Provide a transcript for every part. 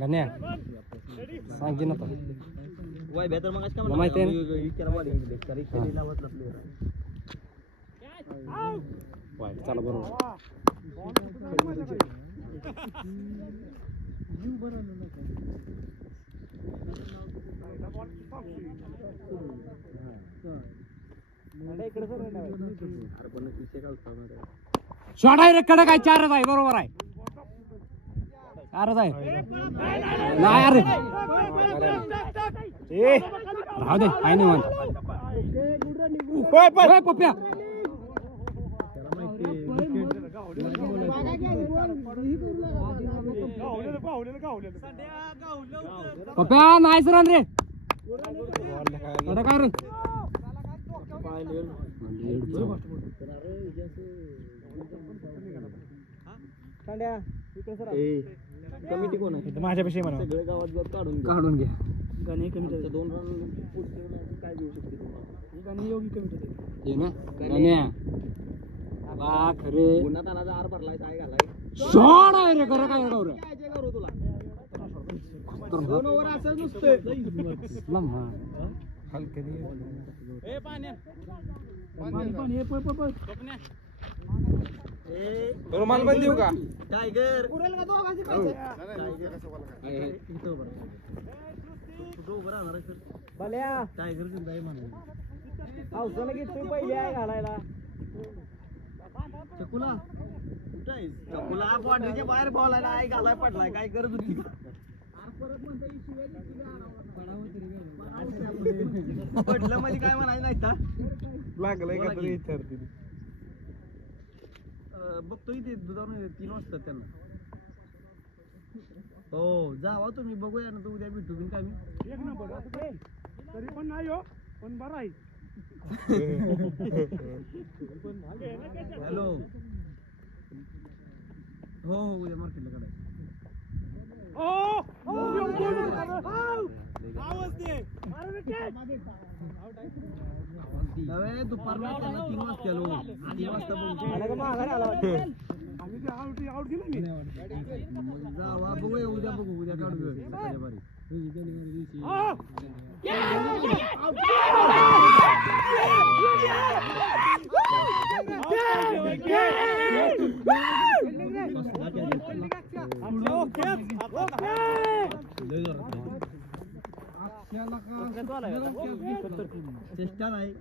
गण्या सांग ना तो वय बेहतर मग का माहिती आहे विचारा वाली बेकारी खेळीला होत प्लेयर वाय चला बरोबर शॉट आहे रे कडक आहे 4च आहे बरोबर आहे 4च आहे नाही अरे राहू दे काय नाही म्हणत पप्प्या पप्प्या नाहीच रन रे काय रे कमिटी कोण आहे माझ्यापेक्षा म्हणा सगळे गावात काढून घ्या गाणी कमिटी 2 रन काय देऊ शकते तुम्हाला गाणी योगी कमिटी हे ना गाण्या बा खरे पुन्हा तानाचा आर भरलाय काय घालाय शॉट आहे रे खरं काय रे काय करू तुला 2 ओव्हर असं नुसतं लम्हा हलके ए पाणी रुमाल बंद देऊ का टायगर पुरेल का दोघांची पाहिजे टायगर कसं बोला इथं बरं कुठं उभं राहणार आहे सर भल्या टायगर जिंदा आहे म्हणून पावसाला की तू पहिले आहे घालायला चकुला कुठं आहे चकुला बॉर्डरच्या बाहेर बॉल आहे आई घालाय पडलाय काय करत होती पडलं म्हणजे काय म्हणायचं नाही का लागलंय का तरी विचारते बघतो इथे दुधावरून 3 वाजता त्यांना हो जावा तुम्ही बघूया ना तर उद्या भेटू बिन काय मी एक नंबर तरी पण नाही हो पण बरं आहे हॅलो हो हो उद्या मार्केटला काढायचं नव्हे दुपारला त्यांना 3 वाजता आलो 3 वाजता आउट गेलो मी जावा बघूया उद्या बघू उद्या काढू चेष्टा नाही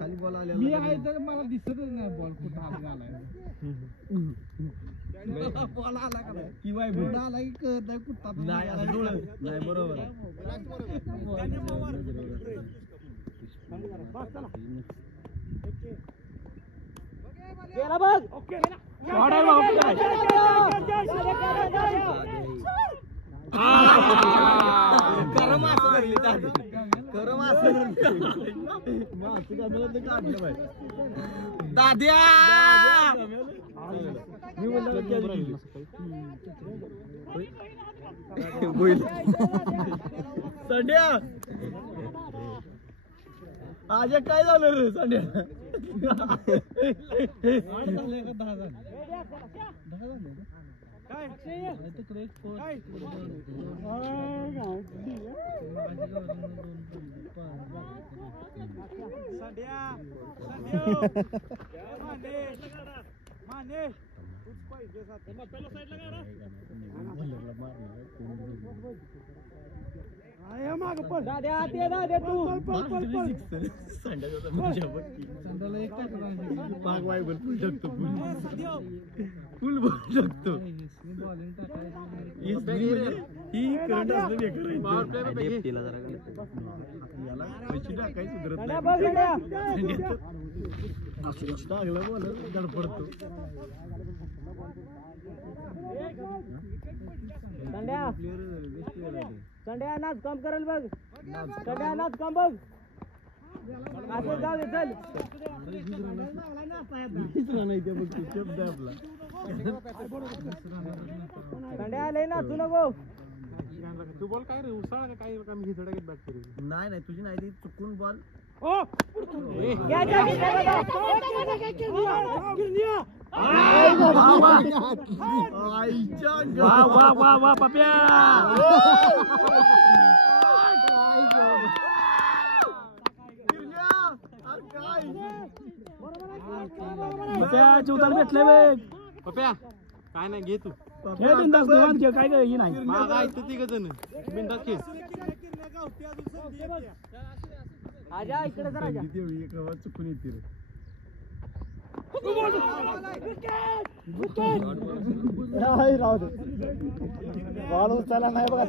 खाली बॉल आलेला मी आहे तर मला दिसतच नाही बॉल कुठं आलाय बॉल आला का नाही किंवा बुडा आला की कळत नाही कुठं नाही असं डोळं नाही बरोबर गेला बघ ओके करम असं धरली करम असं काढलं पाहिजे दाद्या मी बोल संड्या आज काय झालं रे संड्या फुल बोलू शकतो धडपडतो संड्या नाच काम करेल बघ संड्या नाच काम बघ असं जाऊ दे चल संड्या लय नाचू नको तू बोल काय रे उसाळा का काही काम घेतडा घेत बॅट करेल नाही तुझी नाही ती चुकून बॉल ओ वा वा वा पप्या चौथाला भेटले बे पप्या काय नाही घे तू खेळ बिंदास निवांत खेळ काय काही नाही माझा आहे तिघ जण बिंदास खेळ आजा इकडे जरा जा चुकून येते रे राहू दे बॉल उचलला नाही बघा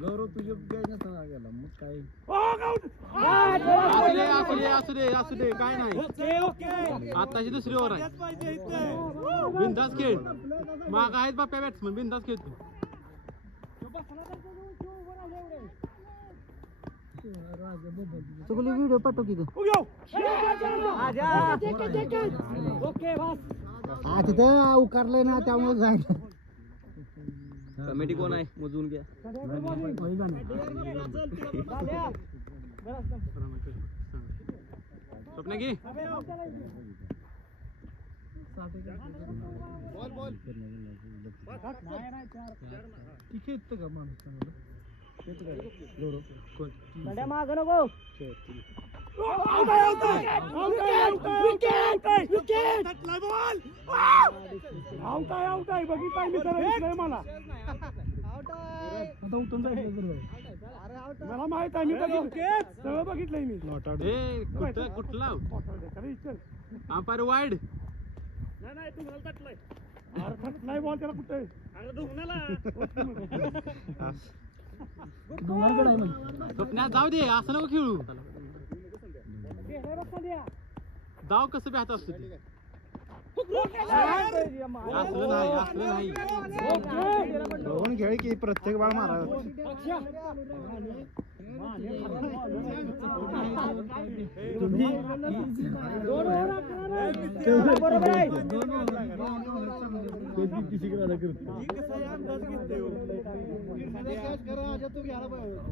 गौरव तुझे मग काय असू दे काय नाही आताची दुसरी ओव्हर आहे बिंदास खेळ माग आहेत बाप्या बॅट्समन बिंदास खेळ तू चुकली व्हिडिओ पाठव की ओके बस तिथं उकारलंय ना त्यामुळे जायचं कमिटी कोण आहे मोजून घ्या स्वप्न घे माग नको मला माहित आहे मी सगळं बघितलंय मी कुठला अंपायर वाईड नाही बॉल त्याला कुठे स्वप्न्यात जाऊ दे असं नको खेळू जाव कसं बॅट असतो ते असलं नाही खेळ की प्रत्येक बाळ मारा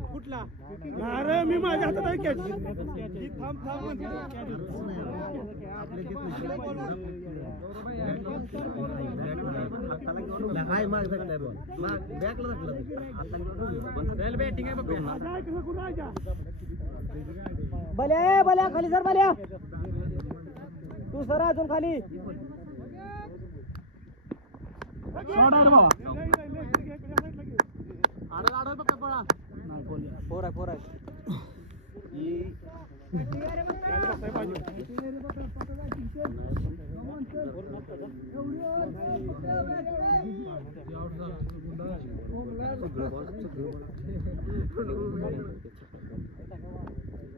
कुठला अरे मी माझ्या हातात आहे कॅच भल्या भल्या खाली सर भल्या तू सर अजून खाली फोर आहे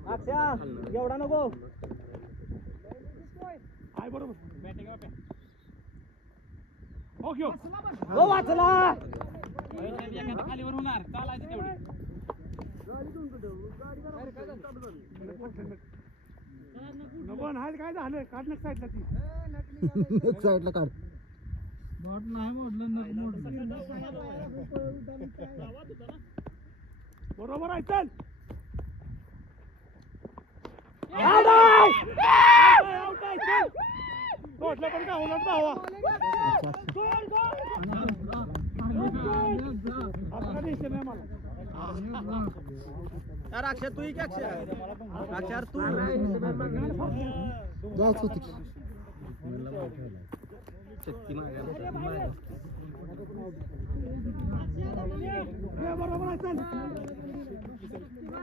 अक्षा एवढा नको आहे बरोबर बॅटिंग ओके हो वाचला खालीवर होणार चालायचं तेवढे नको नाही काय झालं काढ ना साईडला ती साईडला काढ बॉट नाही मोडलं बरोबर आहे चल पण काय होणार भावा आता टेन्शन नाही मला यार अक्षर तू की अक्षर तू बरोबर आहे चल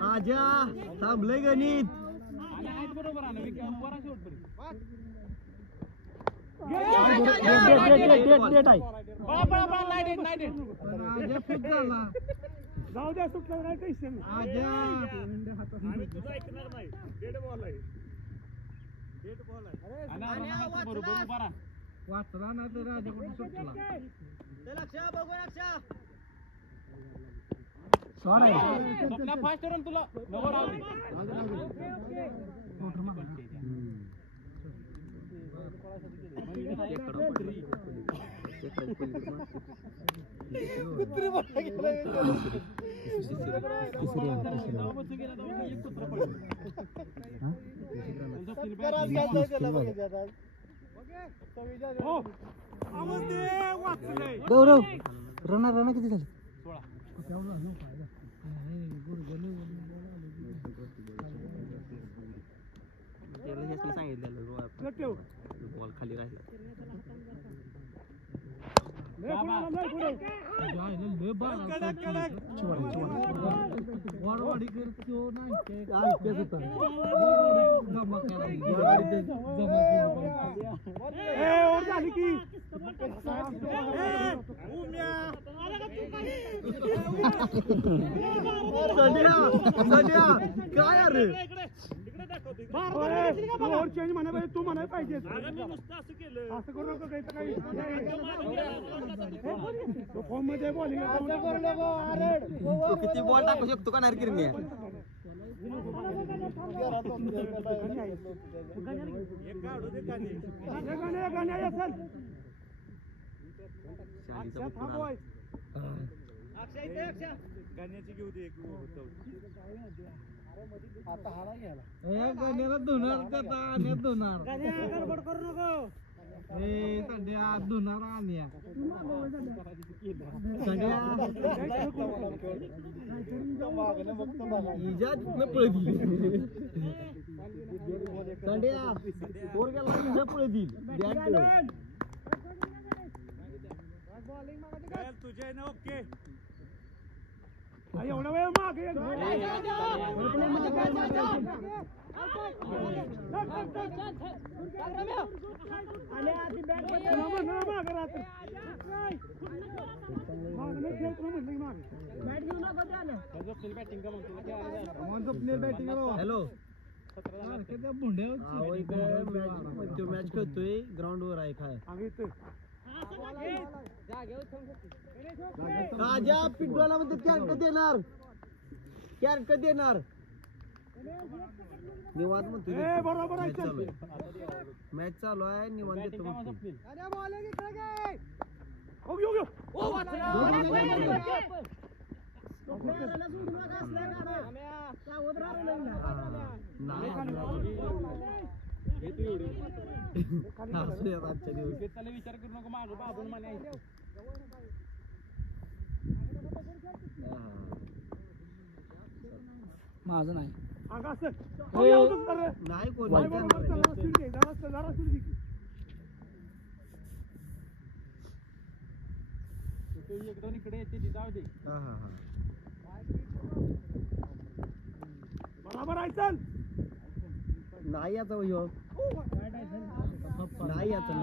आजा थांबले गणित बरोबर जाऊ द्या सुटलं नाही टेन्शन वाचला ना तर राजाकडून सुटला स्वप्ना फास्ट रन तुला नको राहू दे. गौरव रना किती झाले सांगितलेलं बॉल खाली राहिला काय अरे चेंज म्हणा पाहिजे तू म्हणाय पाहिजे असं करू नको काही फॉर्म मध्ये बॉलिंग किती बॉल टाकू शकतो का नाही किरणी घेऊ दे आता हाडा घ्यायला गण्याला धुणार का धुणार गडबड करू नको संध्या धुणार आण्या तुझ्या ना ओके एवढा वेळ मागे हॅलो मॅच खेळतोय ग्राउंड वर आहे काय राजा पिंटवाला मध्ये कॅरेक्ट देणार निवांत म्हणतो बरोबर मॅच चालू आहे निवांत देतो विचार करू नको माझं बाबून म्हणायचं माझं नाही नाही एकदम इकडे येते जाऊ दे बरोबर आहे चल नाही आता नाही आता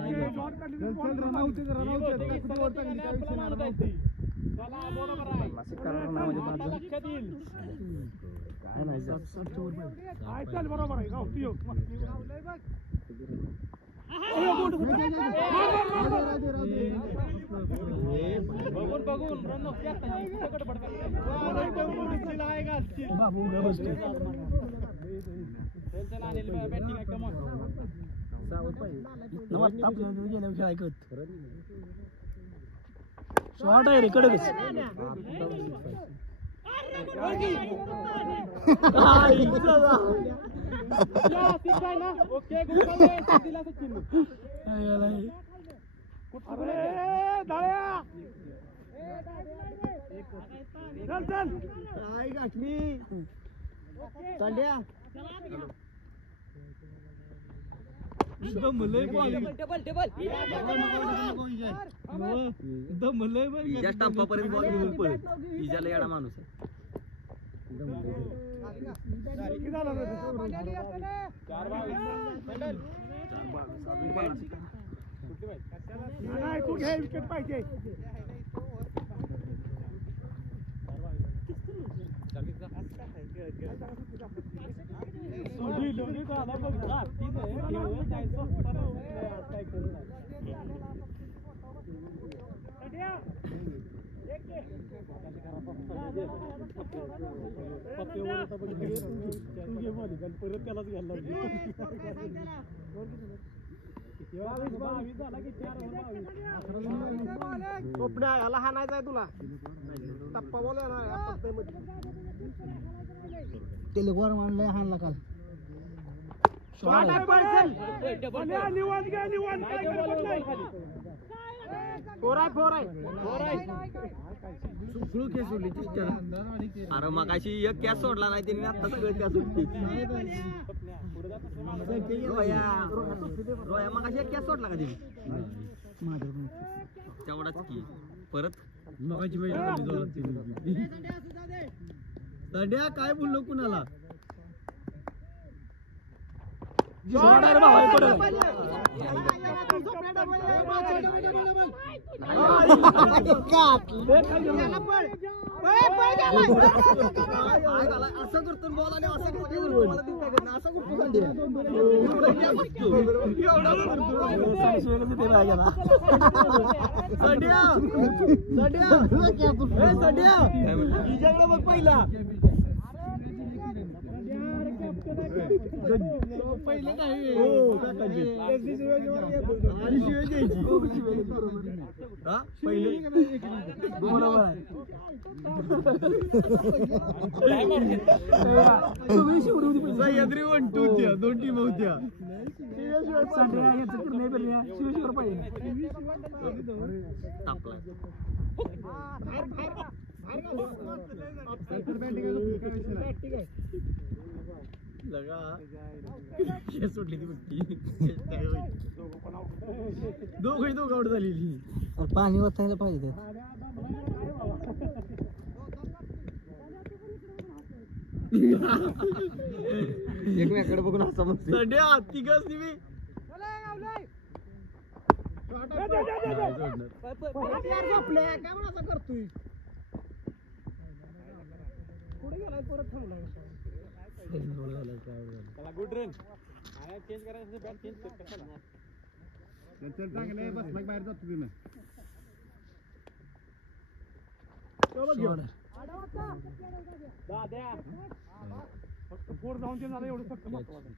काय नाही चल बरोबर आहे बघून बघून बाबू शॉर्ट आहे रे कडकच माणूस तू घे विकेट पाहिजे परत त्यालाच घ्यायला टोपड्या याला हाणायचा आहे तुला टप्पा बोला टेलिफोन मानलाय हाणला काल अरे मगाशी एक कॅच सोडला नाही त्यांनी आता सगळं कॅच सुटते रोया मगाशी एक कॅच सोडला का त्यांनी तेवढाच की परत मगाची सध्या काय बोललो कुणाला असं करतो बॉल आणि असं बघ पहिला पहिले काय बरोबर आहे सह्याद्री 1-2 त्या 2 टीम होत्या लगा सोडली ती बघती दोघ आउट झालेली पाणी वाचायला पाहिजे एकमेकडे बघून असं म्हणते सध्या तिघच तुम्ही करतोय पुढे गेलाय परत थांबलाय गुड रन चेंज करायचं बॅट चेंज कशाला चांगले बसला बाहेर जातो तुम्ही दाद्या फक्त फोर जाऊन ते झालं एवढं फक्त महत्वाचं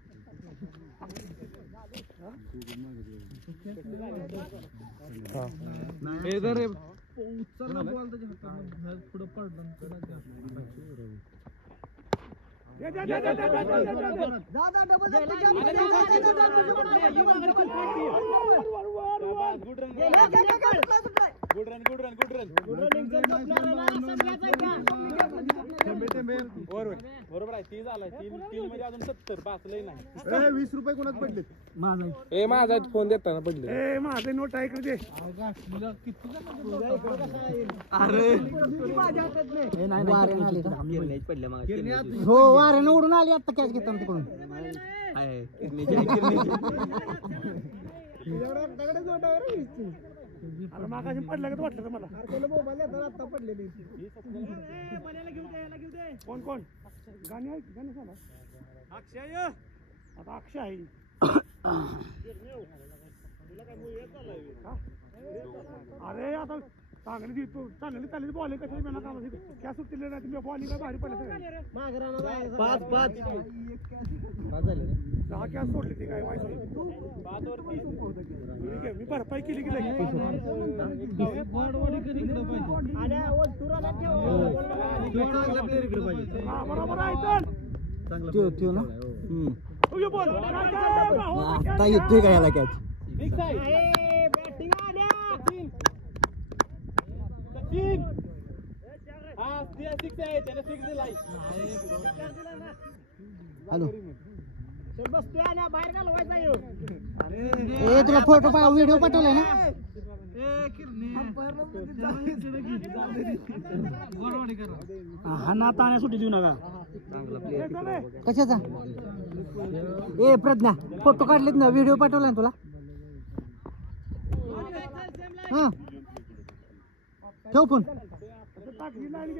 पुढं पडलं बरोबर आहे 30 आलाय 3 मध्ये अजून 70 बासलंय नाही 20 रुपये कोणाच पडले माझा फोन देताना पडले माझे नोट आहे इकडे हो वाऱ्यानं उडून आली आता कॅच घेताना तिकडून मागाशी पडलं का वाटलं मला आता पडलेली कोण कोण गाणी आहे गाणी सांगा अक्षय आता अक्षय आहे अरे आता चांगली चांगली बॉलिंग कशी क्या सुटलेली नाही तुम्ही बॉलिंग काय भारी पडलं 10 कॅच सोडली ती काय वाईट मी भरपाई केली की बरोबर आहे आता येतोय का याला कॅच हॅलो ए तुला फोटो व्हिडिओ पाठवलाय ना हा ना ताण्या सुट्टी देऊ नका कशाचा ए प्रज्ञा फोटो काढलेत ना व्हिडिओ पाठवलाय ना तुला हा ठेव फोन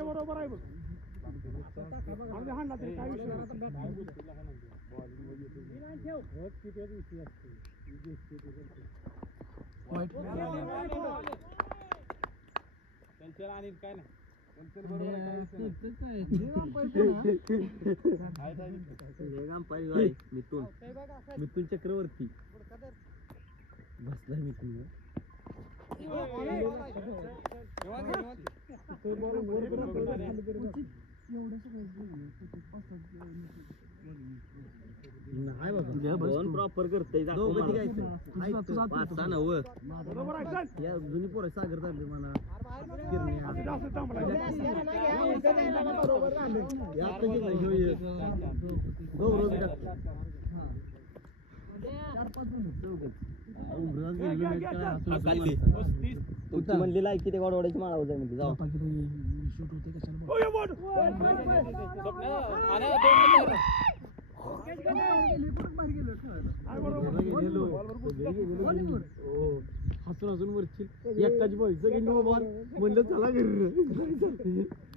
बरोबर आहे काय विषय चल आणि काय नाही मिथून चक्रवर्ती बसला मिथून दोन प्रॉपर करतय या जुनी पोरं सागर चालले मला तुमची म्हणली लायकी ते गोडवाड्याची माळावर जाय म्हणजे जाऊ हसून हसून वरची एकाची बॉल सगळी नो बॉल म्हणलं चला घरी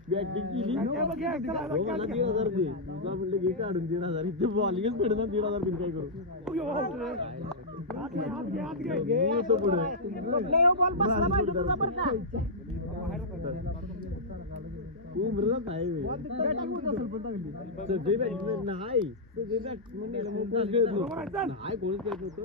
बॅटिंग केली मला 1,500 दे तुझा म्हणलं घे काढून 1,500 इथे बॉलिंगच पडे ना 1,500 बिन काय करू उमरत आहे सगळे बॅट्समॅन नाही सगळे बॅट्समॅन नाही कोणीच खेळत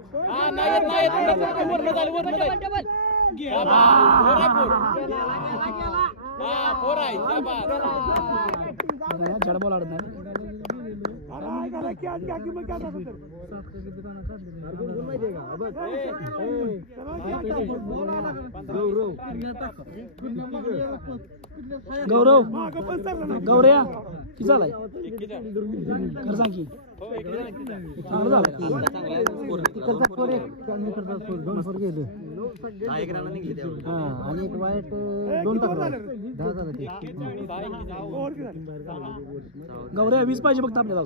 गौरव गौऱ्या किती झालाय खरं सांग की चांगलं झालं आणि एक वाईट 2 तक्रार 10 झालं ते गौऱ्या 20 पाहिजे फक्त आपल्याला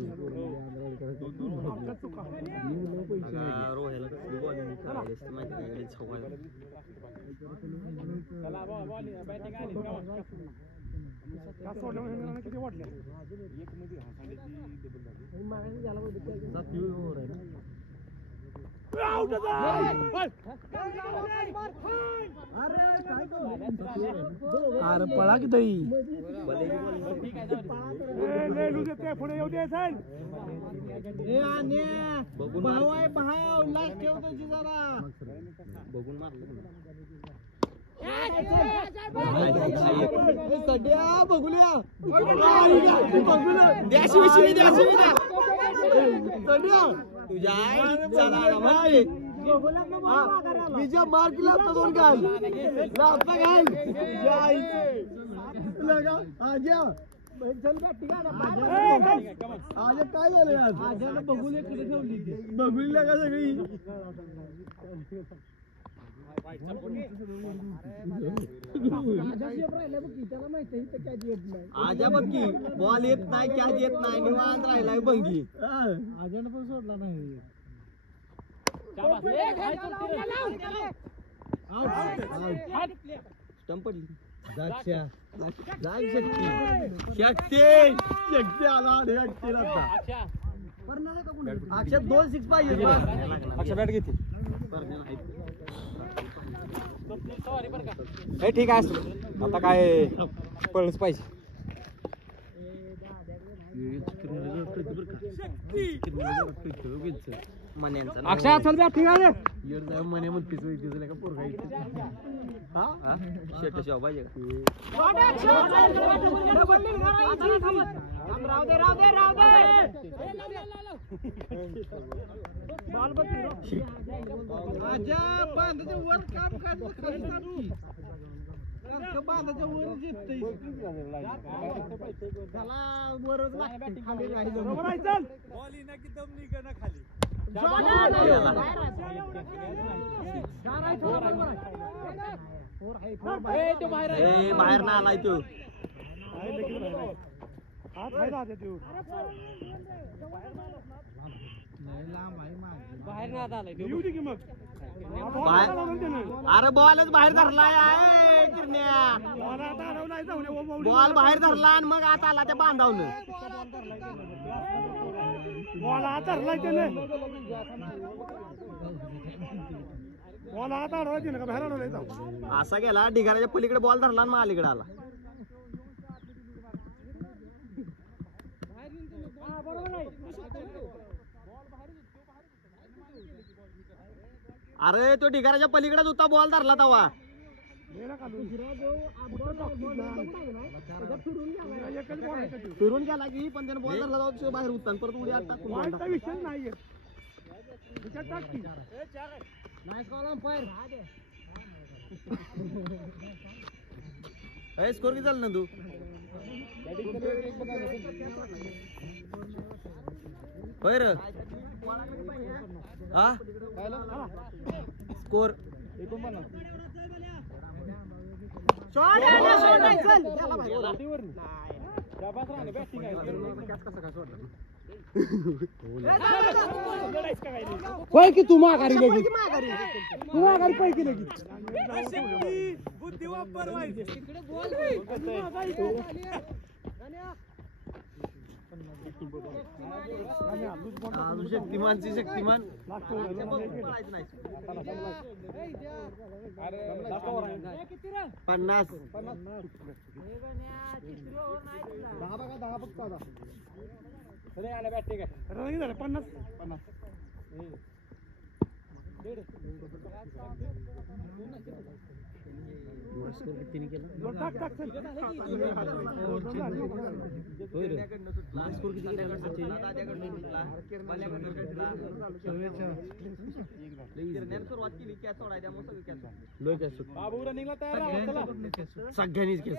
अरे पळा की तई भाऊ आहे भाऊ लास्ट ठेवतो जरा बघून मारलं सध्या बघूया विजय मार केला आता 2 घाल आज काय झालं आज बघूया किती ठेवली बघूया का सगळी आजा बघ की बॉल येत नाही कॅच येत नाही निवांत राहिलाय बंगी आजानं पण सोडला नाही स्टंप पडली शक्ती आला अक्षर 2 6 पाहिजे अच्छा बॅट घेते हे ठीक आहे आता काय पळच पाहिजे अक्षय चल बॅट ठीक आहे मने म्हणते तिचं का पोरगा शर्ट शिवा पाहिजे बांधाच्या वर काम बांधाच्या वर जिंकतय त्याला वरच लागते खाली बाहेर ना आलाय तू अरे बॉलच बाहेर धरलाय बॉल बाहेर धरला आणि मग आता आला त्या बांधावून असा गेला ढिगाऱ्याच्या पलीकडे बॉल धरला आणि मग अलीकडे आला. अरे तो ढिगाऱ्याच्या पलीकडेच होता, बॉल धरला तवा. फिरून गेला की पण त्याने बॉल धरला जाऊ बाहेर होता परत उड्या टाकून विषय नाहीये. स्कोर किती झालं ना तू? होय रे हा स्कोर पैकी तू माघारी लगेच तू माघारी पैकी लगेच बुद्धी वापर शक्तिमानची शक्तिमान 50 बाबू रनिंगला तयार राहा. सगळ्यांनीच केस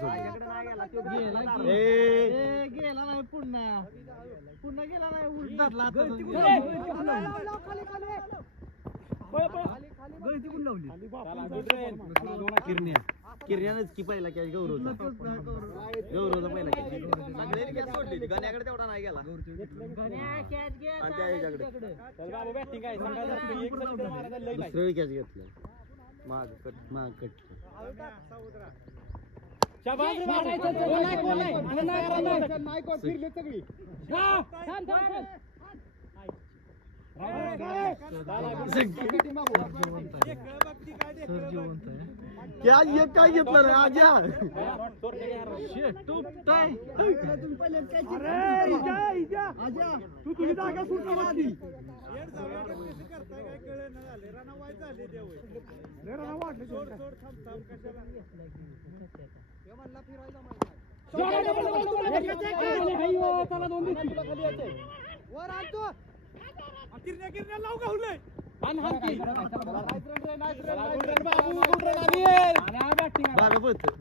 गेला नाही पुन्हा गेला नाही उलटा किरण्यानंच की पहिला कॅच गौरवचा पहिला कॅच सोडली गण्याकडे तेवढा नाही गेला आणि त्या ह्याच्याकडे दुसरं कॅच घेतलं माग कट क्या ये काय घेतलं रे आजा तू तुझी जागा सुटली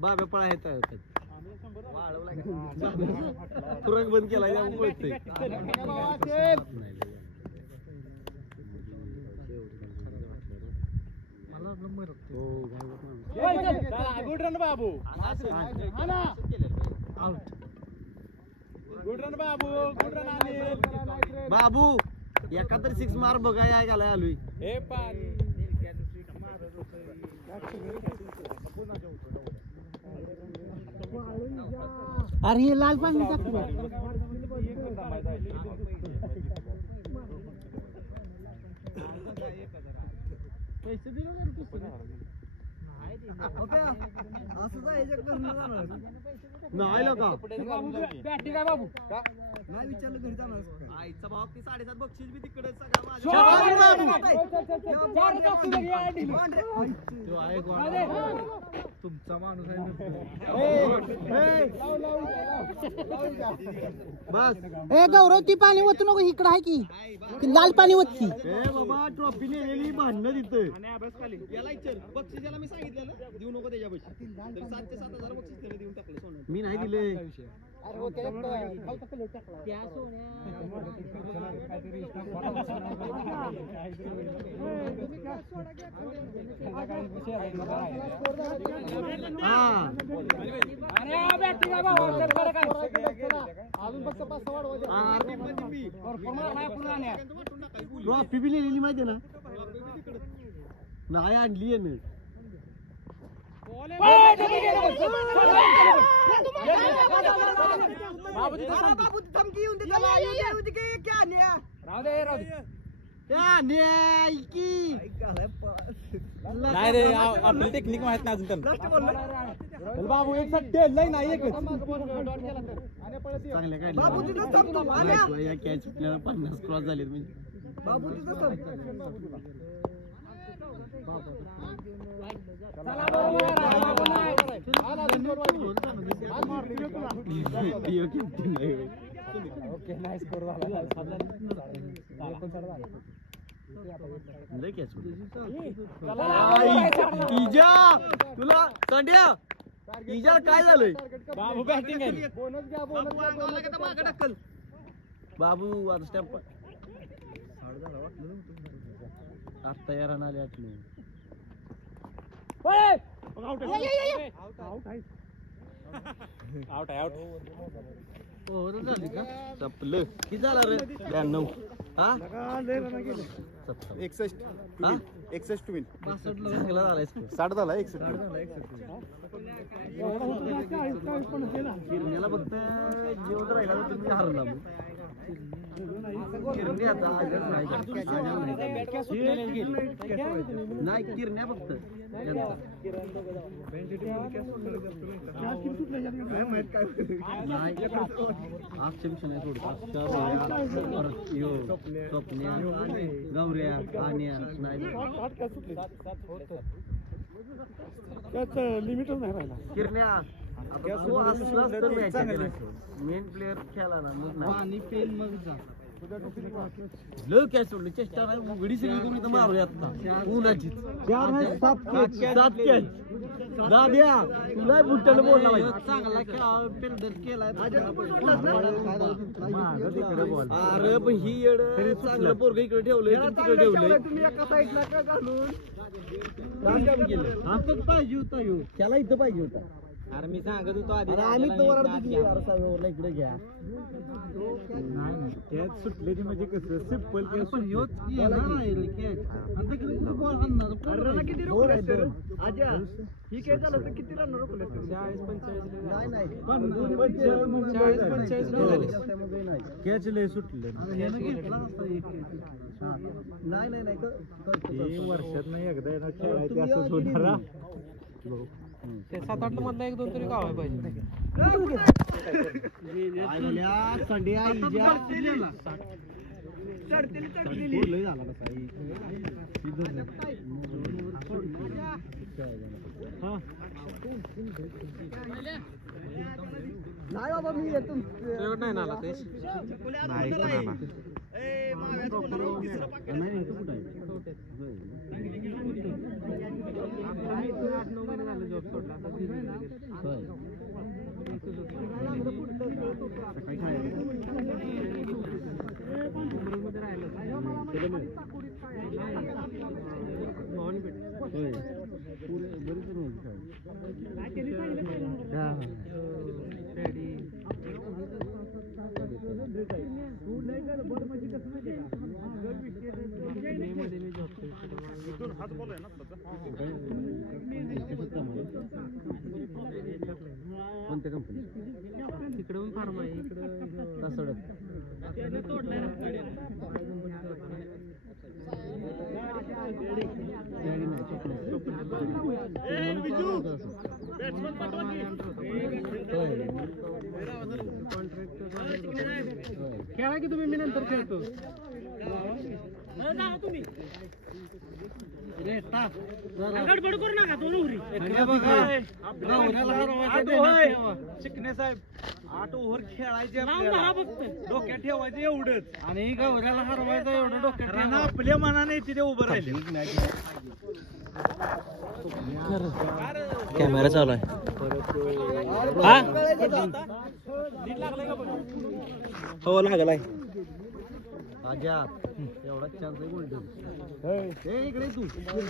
बाबा पळा येत तुरंग बंद केला good run Babu. Good run Babu. Good run Anil. Babu एका तरी 6 मार बघा या गेला आलोय. हे पाणी अरे हे लाल पाणी पैसे दिले नाही का बॅटिंग आहे बाबू नाही विचारलं घरी जाणार आईचा भाव की 7.5 बक्षीस बी तिकडे तुमचा माणूस बस ए गौरव ती पाणी ओतू नको इकडं आहे की लाल पाणी ओतकी बाबा ट्रॉफी नेलेली भांडणं तिथं याला विचार बक्षीस याला मी सांगितलं ना देऊ नको त्याच्या पैसे 7 ते 7,000 बक्षीस त्याने देऊन टाकले सोनं मी नाही दिले ट्रॉफी बी नेलेली माहिती ना नाही आणली आहे ना नाही रे आपली टेक्निक माहित नाही अजून त्यांना चल बाबू एक सट्टे लय नाही एकच चांगल्या या कॅच 50 क्रॉस झाले म्हणजे तुला संड्या इजा काय झालंय बाबू बॅटिंग आहे बाबू आता स्टॅम्प आता या रन आले आटले आउट आहे आउट झाली का चपलं किती झालं रे 92 हा 61 हा 61 विन 62 ला चांगला झालाय 60 झाला 61 किरण्याला फक्त जेवण राहिला तर तुम्ही हरला किरणे आता नाही किरण्या फक्त स्वप्न्या गौऱ्या आण्या लिमिटच नाही राहिला किरण्या मेन प्लेअर खेळला ना आणि पेन मग लय कॅच सोडली चेष्टा नाही उघडी सगळी कोणी तर मारूया आता उन्हाची 7 कॅच दाद्या तुला बुट्ट्याला बोलला चांगला फिल्डर केलाय अरे पण ही येड चांगलं पोरग इकडे ठेवलंय तिकडे ठेवलंय तुम्ही एका साईडला का घालून हातच पाहिजे होता ह्यो त्याला इथं पाहिजे होता अरे मी सांगत होतो आधी आम्ही इकडे घ्या कॅच सुटलेली म्हणजे कसं सिंपल कॅच ही काय झालं तर किती रन रोखले 40-45 कॅच लय सुटले नाही वर्षात नाही एकदा येणार खेळायचे असं होणार 7-8 मधला 1-2 तरी गाव पाहिजे नाही बाबा मी येतो नाही ना आला तेच नाही कोणत्या कंपनी तिकडे पण फार्म आहे इकडे खेळा की तुम्ही मी नंतर खेळतो तुम्ही चिकणे साहेब 8 ओव्हर खेळायचे डोक्यात ठेवायचं एवढंच आणि गौऱ्याला हरवायचं एवढं डोक्यात आपल्या मनाने तिथे उभं राहिले कॅमेरा चालू आहे हो लागलाय राजा एवढा चान्स आहे गोल्डन इकडे तू इकडे